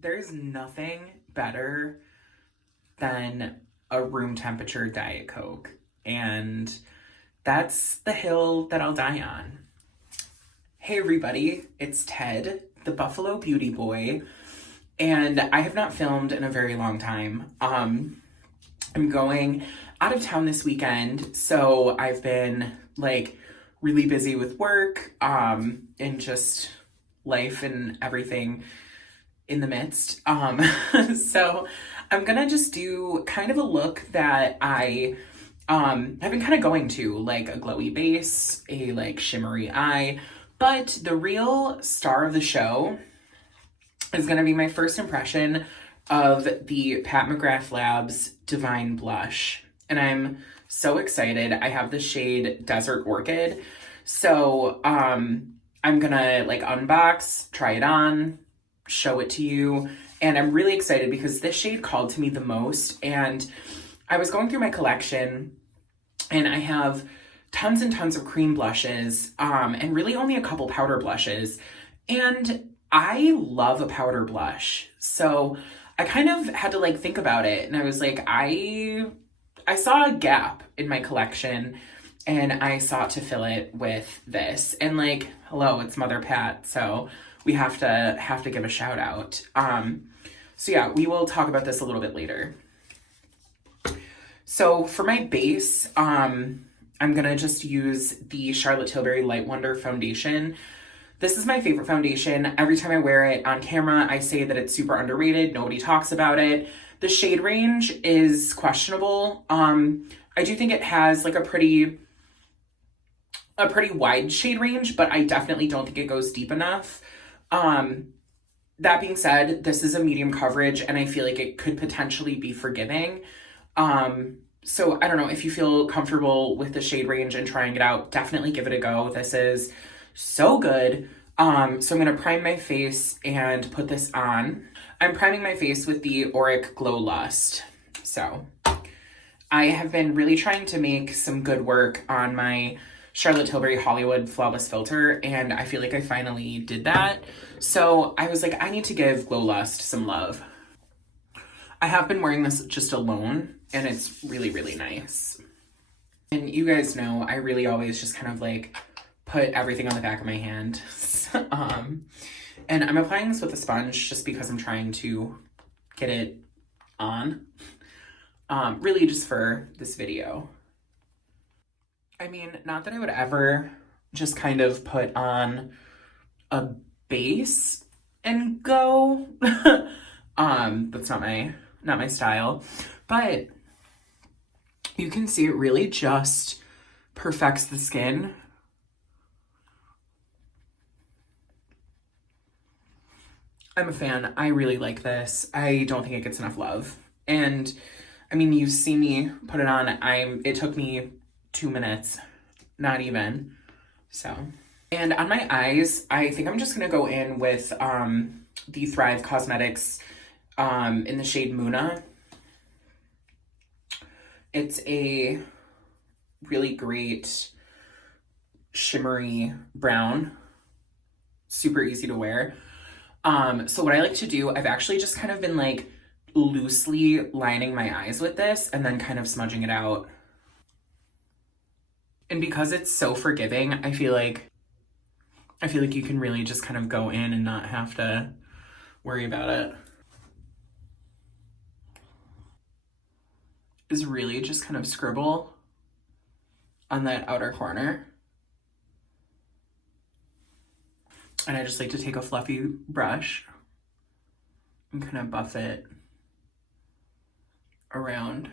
There's nothing better than a room temperature Diet Coke, and that's the hill that I'll die on. Hey everybody, it's Ted, the Buffalo Beauty Boy, and I have not filmed in a very long time. I'm going out of town this weekend, so I've been really busy with work, and just life and everything in the midst. So I'm gonna just do kind of a look that I have been kind of going to, like a glowy base, a shimmery eye, but the real star of the show is gonna be my first impression of the Pat McGrath Labs Divine Blush. And I'm so excited. I have the shade Desert Orchid. So I'm gonna unbox, try it on, show it to you, and I'm really excited because this shade called to me the most. And I was going through my collection and I have tons and tons of cream blushes, and really only a couple powder blushes, and I love a powder blush. So I kind of had to think about it, and I was like, I saw a gap in my collection and I sought to fill it with this. And hello, it's Mother Pat, so we have to give a shout out. So yeah, we will talk about this a little bit later. So for my base, I'm gonna just use the Charlotte Tilbury Light Wonder foundation. This is my favorite foundation. Every time I wear it on camera, I say that it's super underrated. Nobody talks about it. The shade range is questionable. I do think it has a pretty wide shade range, but I definitely don't think it goes deep enough. That being said, this is a medium coverage and I feel like it could potentially be forgiving. So I don't know, if you feel comfortable with the shade range and trying it out, definitely give it a go. This is so good. So I'm gonna prime my face and put this on. I'm priming my face with the Auric Glow Lust. So I have been really trying to make some good work on my Charlotte Tilbury Hollywood Flawless Filter, and I feel like I finally did that. So I was like, I need to give Glow Lust some love. I have been wearing this just alone, and it's really, really nice. And you guys know, I really always just kind of put everything on the back of my hand. And I'm applying this with a sponge just because I'm trying to get it on. Really just for this video. I mean, not that I would ever just kind of put on a base and go. That's not my style. But you can see it really just perfects the skin. I'm a fan. I really like this. I don't think it gets enough love. And I mean, you've seen me put it on. It took me 2 minutes, not even. So, and on my eyes, I think I'm just gonna go in with the Thrive Cosmetics in the shade Muna. It's a really great shimmery brown, super easy to wear. So what I like to do, I've actually just kind of been loosely lining my eyes with this and then kind of smudging it out. And because it's so forgiving, I feel like you can really just kind of go in and not have to worry about it. Is really just kind of scribble on that outer corner. And I just like to take a fluffy brush and kind of buff it around.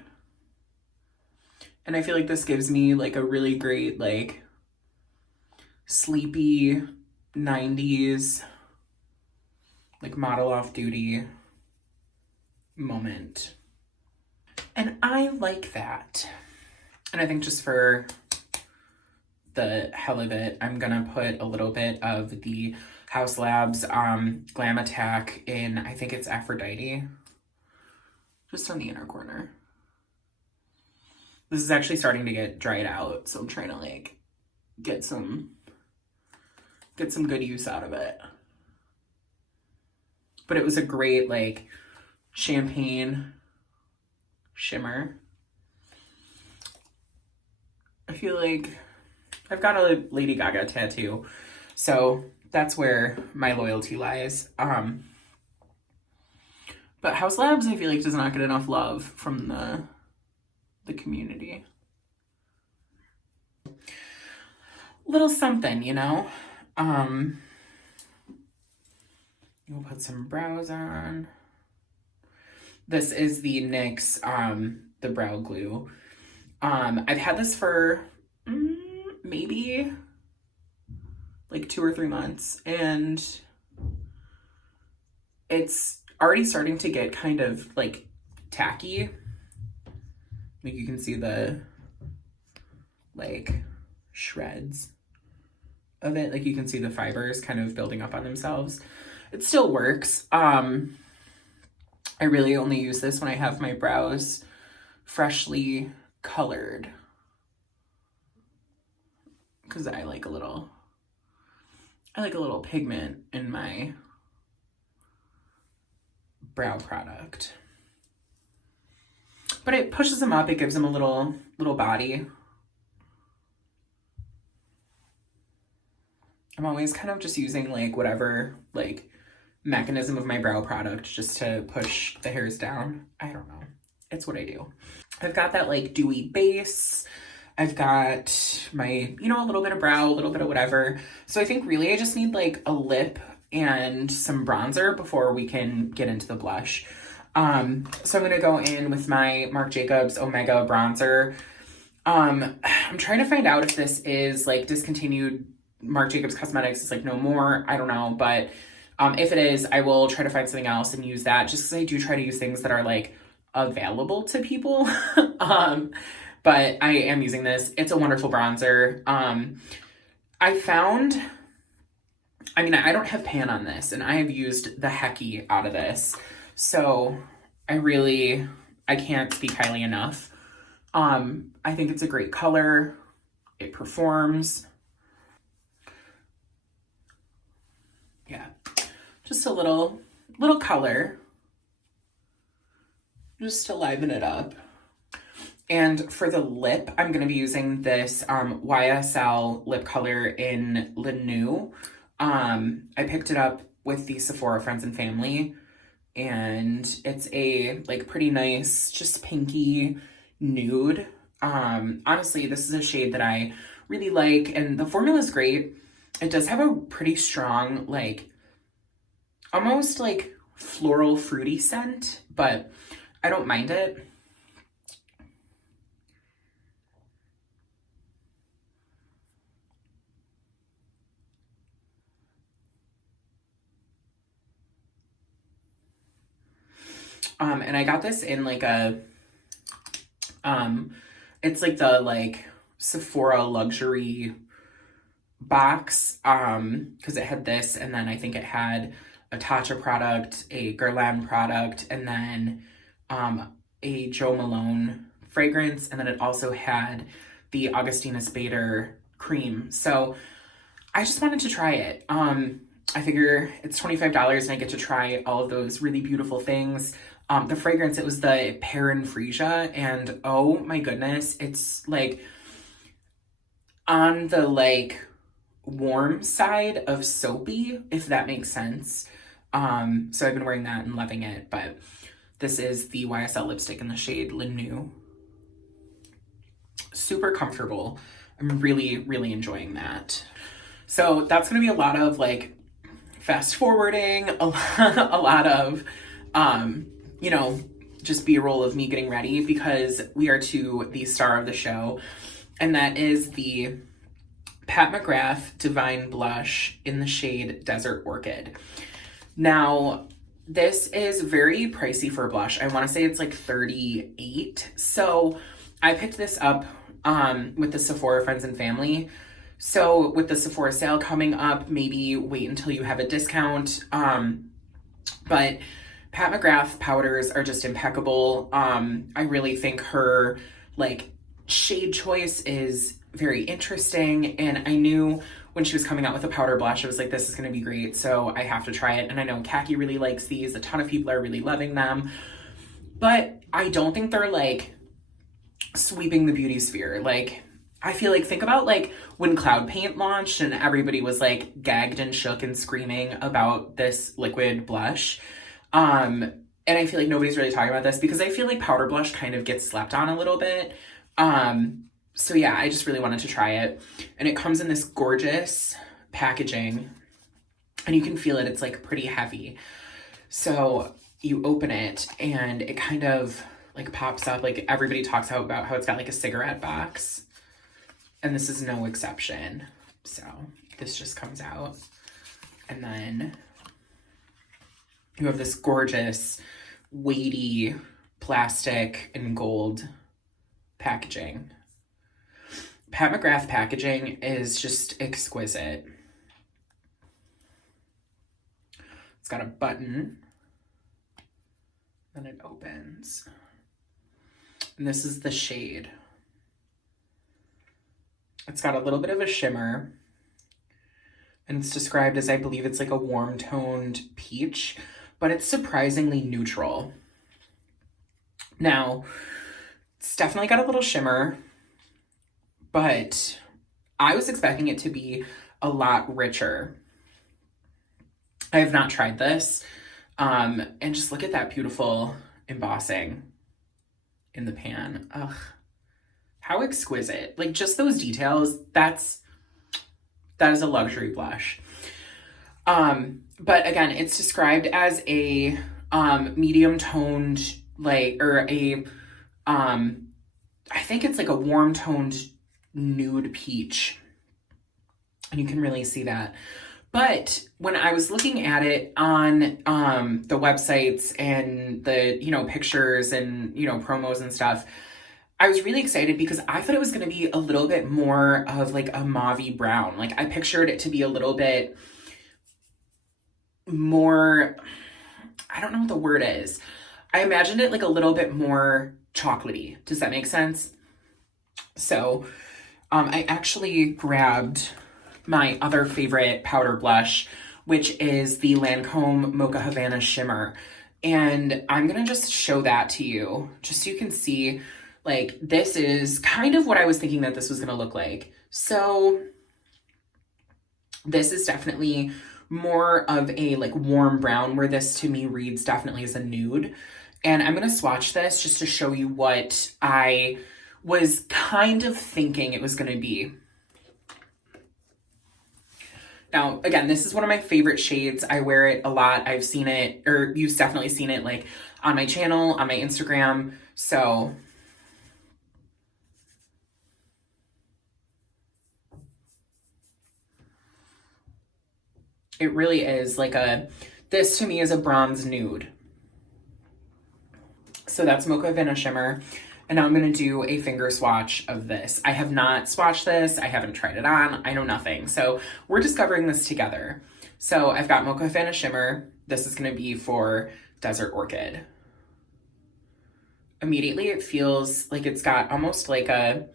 And I feel like this gives me a really great sleepy 90s model off duty moment. And I like that. And I think just for the hell of it, I'm gonna put a little bit of the Haus Labs Glam Attack in, I think it's Aphrodite, just on the inner corner. This is actually starting to get dried out, so I'm trying to get some good use out of it. but it was a great like champagne shimmer. I feel like I've got a Lady Gaga tattoo, so that's where my loyalty lies. But House Labs, I feel like, does not get enough love from the community. Little something, you know? We'll put some brows on. This is the NYX, the brow glue. I've had this for maybe like 2 or 3 months, and it's already starting to get kind of like tacky. Like you can see the like shreds of it. Like you can see the fibers kind of building up on themselves. It still works. I really only use this when I have my brows freshly colored, because I like a little pigment in my brow product. But it pushes them up, it gives them a little body. I'm always kind of just using like whatever like mechanism of my brow product just to push the hairs down. I don't know. It's what I do. I've got that like dewy base. I've got my, you know, a little bit of brow, a little bit of whatever. So I think really I just need like a lip and some bronzer before we can get into the blush. So I'm gonna go in with my Marc Jacobs Omega bronzer. I'm trying to find out if this is like discontinued. Marc Jacobs Cosmetics is like no more. I don't know, but if it is, I will try to find something else and use that, just because I do try to use things that are like available to people. But I am using this. It's a wonderful bronzer. I found, I mean, I don't have pan on this, and I have used the hecky out of this. So I can't speak highly enough. I think it's a great color. It performs. Yeah, just a little color, just to liven it up. And for the lip, I'm going to be using this YSL lip color in Le Nude. I picked it up with the Sephora Friends and Family, and it's a like pretty nice, just pinky nude. Honestly, this is a shade that I really like, and the formula is great. It does have a pretty strong, like, almost like floral fruity scent, but I don't mind it. And I got this in like a, it's like the like Sephora luxury box, because it had this, and then I think it had a Tatcha product, a Guerlain product, and then a Jo Malone fragrance, and then it also had the Augustina Spader cream. So I just wanted to try it. I figure it's $25 and I get to try all of those really beautiful things. The fragrance, it was the Perrin Freesia, and oh my goodness, it's like on the like warm side of soapy, if that makes sense. So I've been wearing that and loving it, but this is the YSL lipstick in the shade Le Nude. Super comfortable. I'm really, really enjoying that. So that's going to be a lot of like fast forwarding, a lot of, you know, just B-roll of me getting ready, because we are to the star of the show, and that is the Pat McGrath Divine Blush in the shade Desert Orchid. Now, this is very pricey for a blush. I want to say it's like $38. So I picked this up with the Sephora Friends and Family. So with the Sephora sale coming up, maybe wait until you have a discount. But Pat McGrath powders are just impeccable. I really think her like shade choice is very interesting, and I knew when she was coming out with a powder blush, I was like, this is going to be great. So I have to try it. And I know Khaki really likes these. A ton of people are really loving them. But I don't think they're like sweeping the beauty sphere. Like, I feel like, think about like when Cloud Paint launched and everybody was like gagged and shook and screaming about this liquid blush. And I feel like nobody's really talking about this because I feel like powder blush kind of gets slept on a little bit. So yeah, I just really wanted to try it. And it comes in this gorgeous packaging and you can feel it. It's like pretty heavy. So you open it and it kind of like pops up. Like everybody talks about how it's got like a cigarette box. And this is no exception. So this just comes out. And then you have this gorgeous, weighty plastic and gold packaging. Pat McGrath packaging is just exquisite. It's got a button. Then it opens. And this is the shade. It's got a little bit of a shimmer. And it's described as, I believe it's like a warm toned peach, but it's surprisingly neutral. Now, it's definitely got a little shimmer, but I was expecting it to be a lot richer. I have not tried this. And just look at that beautiful embossing in the pan. Ugh, how exquisite. Like just those details, that is a luxury blush. But again, it's described as a medium toned, like, or a I think it's like a warm toned nude peach. And you can really see that. But when I was looking at it on the websites and the, pictures and, promos and stuff, I was really excited because I thought it was going to be a little bit more of like a mauvey brown. Like I pictured it to be a little bit more, I don't know what the word is. I imagined it like a little bit more chocolatey. Does that make sense? So I actually grabbed my other favorite powder blush, which is the Lancome Mocha Havana Shimmer. And I'm going to just show that to you just so you can see, like, this is kind of what I was thinking that this was going to look like. So this is definitely more of a like warm brown, where this to me reads definitely as a nude. And I'm going to swatch this just to show you what I was kind of thinking it was going to be. Now, again, this is one of my favorite shades. I wear it a lot. I've seen it, or you've definitely seen it, like on my channel, on my Instagram. So it really is like this to me is a bronze nude. So that's Mocha Havana Shimmer. And now I'm going to do a finger swatch of this. I have not swatched this. I haven't tried it on. I know nothing. So we're discovering this together. So I've got Mocha Havana Shimmer. This is going to be for Desert Orchid. Immediately it feels like it's got almost like a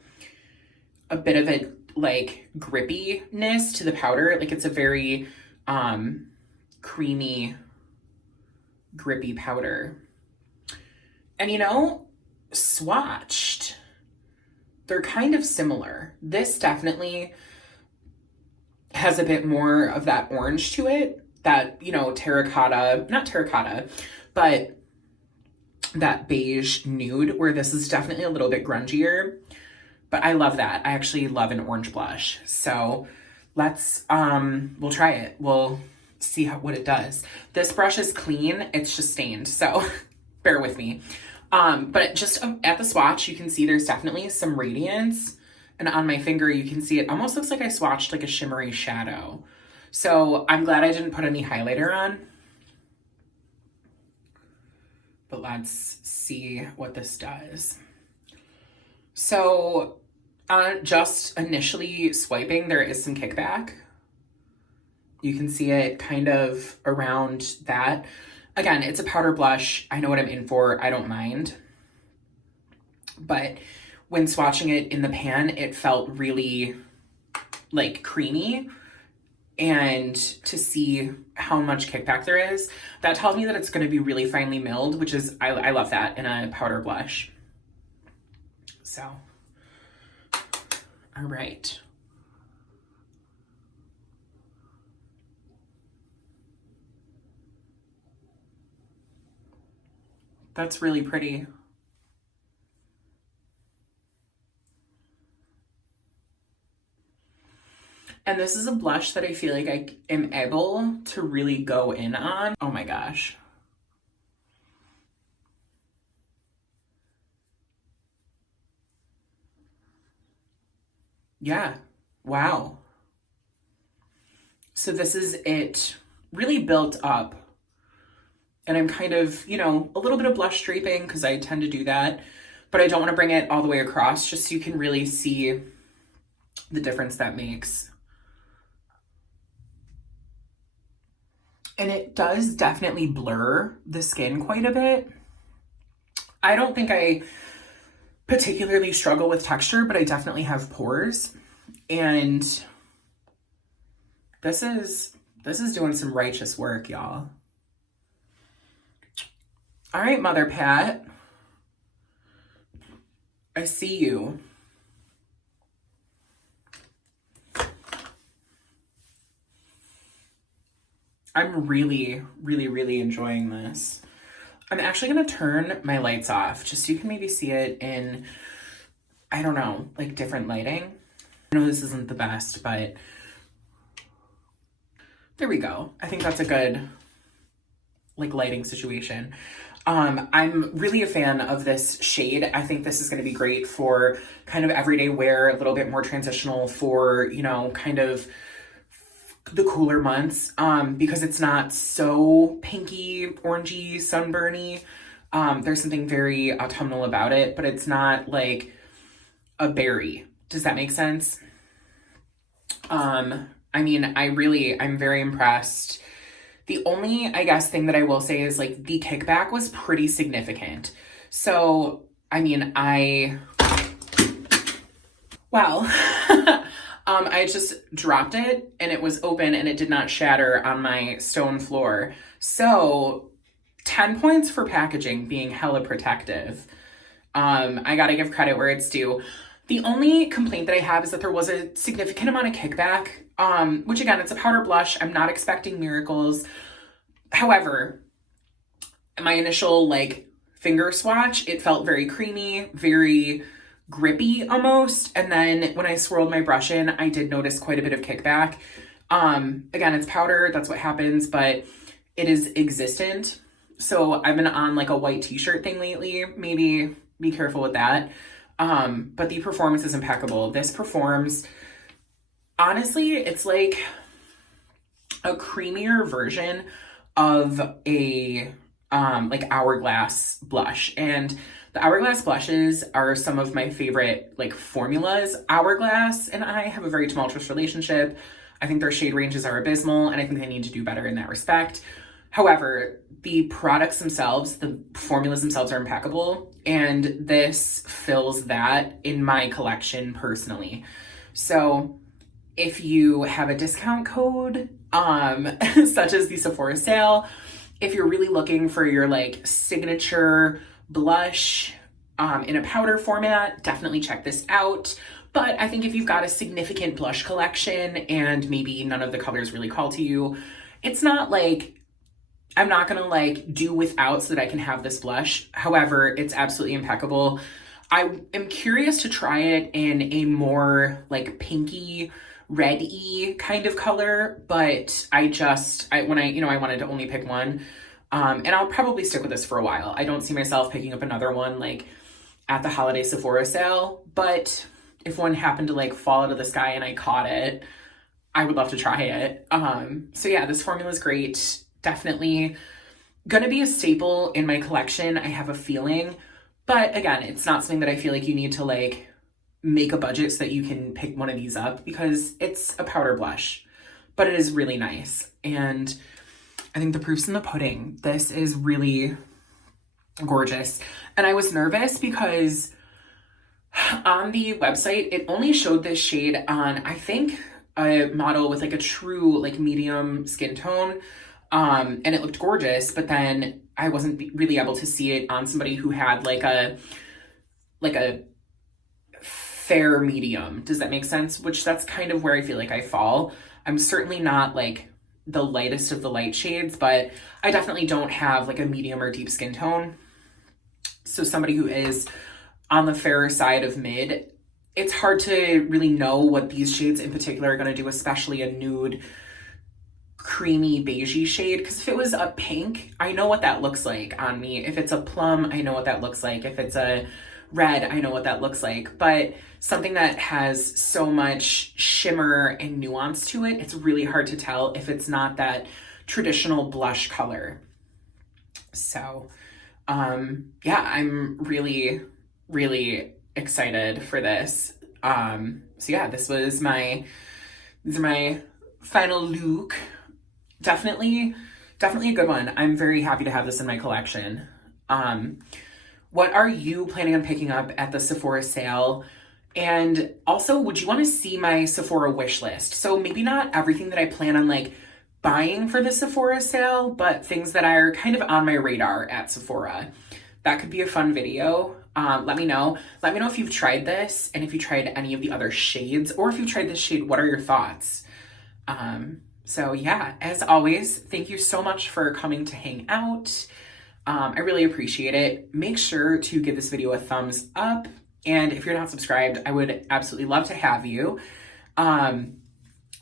bit of a like grippiness to the powder. Like it's a very creamy, grippy powder. And swatched, they're kind of similar. This definitely has a bit more of that orange to it, that, terracotta, not terracotta, but that beige nude, where this is definitely a little bit grungier. But I love that. I actually love an orange blush. So let's, we'll try it. We'll see what it does. This brush is clean. It's just stained. So bear with me. But just at the swatch, you can see there's definitely some radiance. And on my finger, you can see it almost looks like I swatched like a shimmery shadow. So I'm glad I didn't put any highlighter on. But let's see what this does. So just initially swiping, there is some kickback. You can see it kind of around that. Again, it's a powder blush. I know what I'm in for. I don't mind. But when swatching it in the pan, it felt really like creamy. and to see how much kickback there is. That tells me that it's going to be really finely milled, which is, I love that in a powder blush. So, all right. That's really pretty. And this is a blush that I feel like I am able to really go in on. Oh my gosh. Yeah. Wow. So this is it really built up. And I'm kind of, you know, a little bit of blush draping because I tend to do that. But I don't want to bring it all the way across, just so you can really see the difference that makes. And it does definitely blur the skin quite a bit. I don't think I particularly struggle with texture, but I definitely have pores. And this is doing some righteous work, y'all. All right, Mother Pat. I see you. I'm really, really, really enjoying this. I'm actually going to turn my lights off just so you can maybe see it in, I don't know, like different lighting. I know this isn't the best, but there we go. I think that's a good like lighting situation. I'm really a fan of this shade. I think this is going to be great for kind of everyday wear, a little bit more transitional for, you know, kind of the cooler months, because it's not so pinky, orangey, sunburny. There's something very autumnal about it, but it's not like a berry. Does that make sense? I mean, I'm very impressed. The only, I guess, thing that I will say is like the kickback was pretty significant. So, I mean, well, I just dropped it and it was open and it did not shatter on my stone floor. So 10 points for packaging being hella protective. I gotta give credit where it's due. The only complaint that I have is that there was a significant amount of kickback, which again, it's a powder blush. I'm not expecting miracles. However, my initial like finger swatch, it felt very creamy, very grippy almost. And then when I swirled my brush in, I did notice quite a bit of kickback. Again, it's powder, that's what happens, but it is existent. So I've been on like a white t-shirt thing lately. Maybe be careful with that. But the performance is impeccable. This performs, honestly, it's like a creamier version of a like Hourglass blush. And the Hourglass blushes are some of my favorite like formulas. Hourglass and I have a very tumultuous relationship. I think their shade ranges are abysmal, and I think they need to do better in that respect. However, the products themselves, the formulas themselves are impeccable, and this fills that in my collection personally. So if you have a discount code, such as the Sephora sale, if you're really looking for your like signature blush in a powder format, definitely check this out. But I think if you've got a significant blush collection and maybe none of the colors really call to you, it's not like, I'm not gonna like do without so that I can have this blush. However, it's absolutely impeccable. I am curious to try it in a more like pinky, red-y kind of color, but I wanted to only pick one. And I'll probably stick with this for a while. I don't see myself picking up another one like at the holiday Sephora sale, but if one happened to like fall out of the sky and I caught it, I would love to try it. So yeah, this formula is great. Definitely gonna be a staple in my collection, I have a feeling. But again, it's not something that I feel like you need to like make a budget so that you can pick one of these up, because it's a powder blush, but it is really nice. And I think the proof's in the pudding. This is really gorgeous. And I was nervous because on the website, it only showed this shade on, I think, a model with like a true like medium skin tone, and it looked gorgeous, but then I wasn't really able to see it on somebody who had like a fair medium. Does that make sense? Which that's kind of where I feel like I fall. I'm certainly not like the lightest of the light shades, but I definitely don't have like a medium or deep skin tone. So somebody who is on the fairer side of mid, it's hard to really know what these shades in particular are going to do, especially a nude creamy beigey shade, because if it was a pink, I know what that looks like on me. If it's a plum, I know what that looks like. If it's a red, I know what that looks like. But something that has so much shimmer and nuance to it, it's really hard to tell if it's not that traditional blush color. So yeah, I'm really, really excited for this. So yeah, these are my final look. Definitely a good one. I'm very happy to have this in my collection. What are you planning on picking up at the Sephora sale? And also, would you want to see my Sephora wish list? So maybe not everything that I plan on like buying for the Sephora sale, but things that are kind of on my radar at Sephora. That could be a fun video. Let me know. Let me know if you've tried this and if you tried any of the other shades, or if you've tried this shade, what are your thoughts? So yeah, as always, thank you so much for coming to hang out. I really appreciate it. Make sure to give this video a thumbs up. And if you're not subscribed, I would absolutely love to have you. I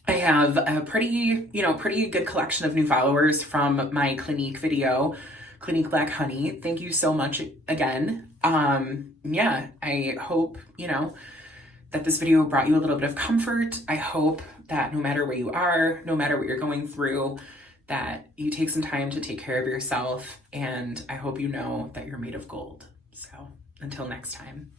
have a pretty good collection of new followers from my Clinique video, Clinique Black Honey. Thank you so much again. Yeah, I hope, that this video brought you a little bit of comfort. I hope that no matter where you are, no matter what you're going through, that you take some time to take care of yourself. And I hope you know that you're made of gold. So until next time.